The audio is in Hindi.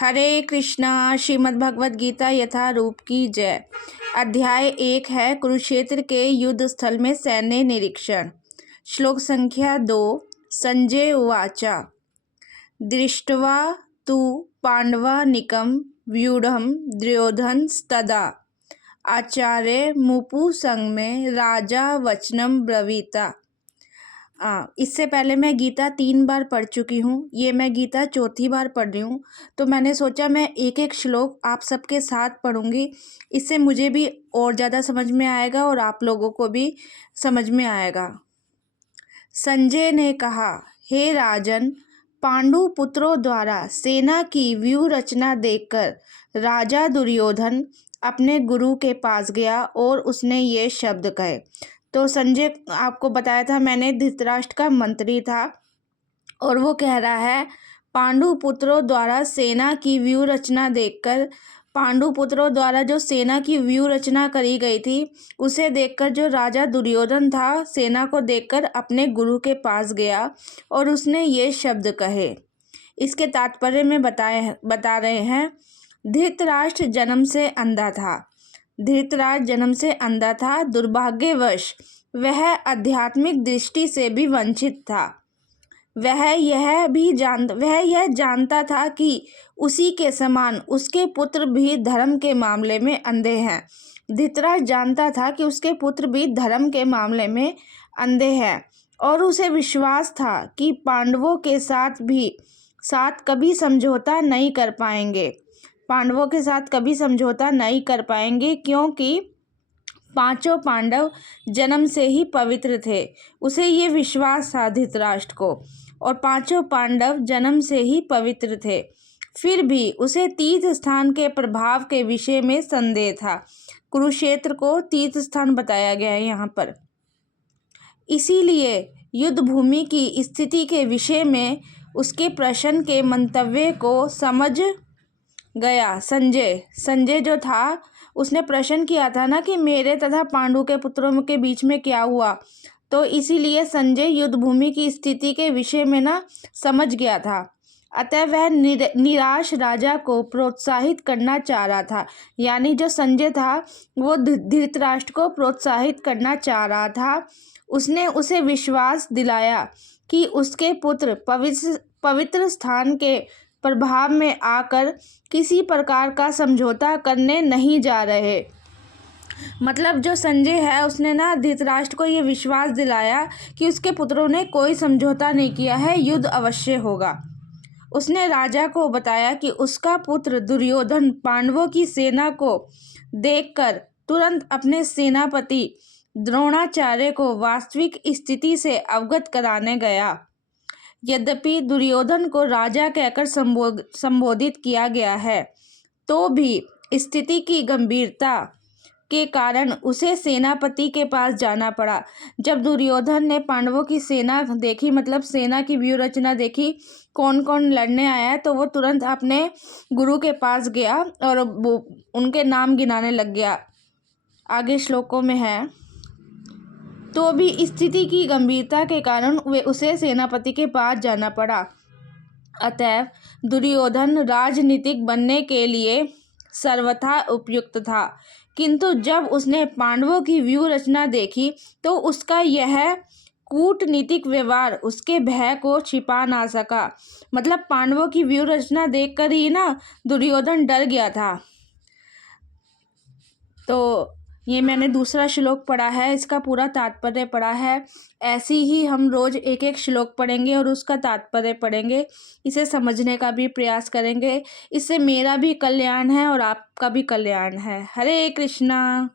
हरे कृष्णा। श्रीमद् भगवद गीता यथारूप की जय। अध्याय 1 है कुरुक्षेत्र के युद्ध स्थल में सैन्य निरीक्षण। श्लोक संख्या 2। संजय उवाच दृष्ट्वा तु पांडवानीकं व्यूढ़ं दुर्योधनस्तदा आचार्य मुपुसंगमे राजा वचनं ब्रवीता। इससे पहले मैं गीता 3 बार पढ़ चुकी हूँ, ये मैं गीता चौथी बार पढ़ रही हूँ। तो मैंने सोचा मैं एक एक श्लोक आप सबके साथ पढ़ूँगी, इससे मुझे भी और ज़्यादा समझ में आएगा और आप लोगों को भी समझ में आएगा। संजय ने कहा, हे राजन, पांडु पुत्रों द्वारा सेना की व्यूह रचना देखकर राजा दुर्योधन अपने गुरु के पास गया और उसने ये शब्द कहे। तो संजय आपको बताया था मैंने, धृतराष्ट्र का मंत्री था और वो कह रहा है पांडु पुत्रों द्वारा सेना की व्यूह रचना देखकर, पांडु पुत्रों द्वारा जो सेना की व्यूह रचना करी गई थी उसे देखकर जो राजा दुर्योधन था सेना को देखकर अपने गुरु के पास गया और उसने ये शब्द कहे। इसके तात्पर्य में बता रहे हैं, धृतराष्ट्र जन्म से अंधा था। धृतराष्ट्र जन्म से अंधा था। दुर्भाग्यवश वह आध्यात्मिक दृष्टि से भी वंचित था। वह यह जानता था कि उसी के समान उसके पुत्र भी धर्म के मामले में अंधे हैं। धृतराष्ट्र जानता था कि उसके पुत्र भी धर्म के मामले में अंधे हैं और उसे विश्वास था कि पांडवों के साथ कभी समझौता नहीं कर पाएंगे। पांडवों के साथ कभी समझौता नहीं कर पाएंगे क्योंकि पांचों पांडव जन्म से ही पवित्र थे। उसे ये विश्वास था धृतराष्ट्र को, और पांचों पांडव जन्म से ही पवित्र थे। फिर भी उसे तीर्थ स्थान के प्रभाव के विषय में संदेह था। कुरुक्षेत्र को तीर्थ स्थान बताया गया है यहाँ पर। इसीलिए युद्ध भूमि की स्थिति के विषय में उसके प्रश्न के मंतव्य को समझ गया। संजय जो था उसने प्रश्न किया था ना कि मेरे तथा पांडु के पुत्रों के बीच में क्या हुआ, तो इसीलिए संजय युद्ध भूमि की स्थिति के विषय में ना समझ गया था। अतः वह निराश राजा को प्रोत्साहित करना चाह रहा था। यानी जो संजय था वो धृतराष्ट्र को प्रोत्साहित करना चाह रहा था। उसने उसे विश्वास दिलाया कि उसके पुत्र पवित्र स्थान के प्रभाव में आकर किसी प्रकार का समझौता करने नहीं जा रहे। मतलब जो संजय है उसने ना धृतराष्ट्र को ये विश्वास दिलाया कि उसके पुत्रों ने कोई समझौता नहीं किया है, युद्ध अवश्य होगा। उसने राजा को बताया कि उसका पुत्र दुर्योधन पांडवों की सेना को देखकर तुरंत अपने सेनापति द्रोणाचार्य को वास्तविक स्थिति से अवगत कराने गया। यद्यपि दुर्योधन को राजा कहकर संबोधित किया गया है, तो भी स्थिति की गंभीरता के कारण उसे सेनापति के पास जाना पड़ा। जब दुर्योधन ने पांडवों की सेना देखी, मतलब सेना की व्यूह रचना देखी, कौन कौन लड़ने आया है, तो वो तुरंत अपने गुरु के पास गया और उनके नाम गिनाने लग गया। आगे श्लोकों में है, तो भी स्थिति की गंभीरता के कारण उसे सेनापति के पास जाना पड़ा। अतएव दुर्योधन राजनीतिक बनने के लिए सर्वथा उपयुक्त था, किंतु जब उसने पांडवों की व्यूह रचना देखी तो उसका यह कूटनीतिक व्यवहार उसके भय को छिपा ना सका। मतलब पांडवों की व्यूह रचना देखकर ही ना दुर्योधन डर गया था। तो ये मैंने दूसरा श्लोक पढ़ा है, इसका पूरा तात्पर्य पढ़ा है। ऐसे ही हम रोज एक एक श्लोक पढ़ेंगे और उसका तात्पर्य पढ़ेंगे, इसे समझने का भी प्रयास करेंगे। इससे मेरा भी कल्याण है और आपका भी कल्याण है। हरे कृष्णा।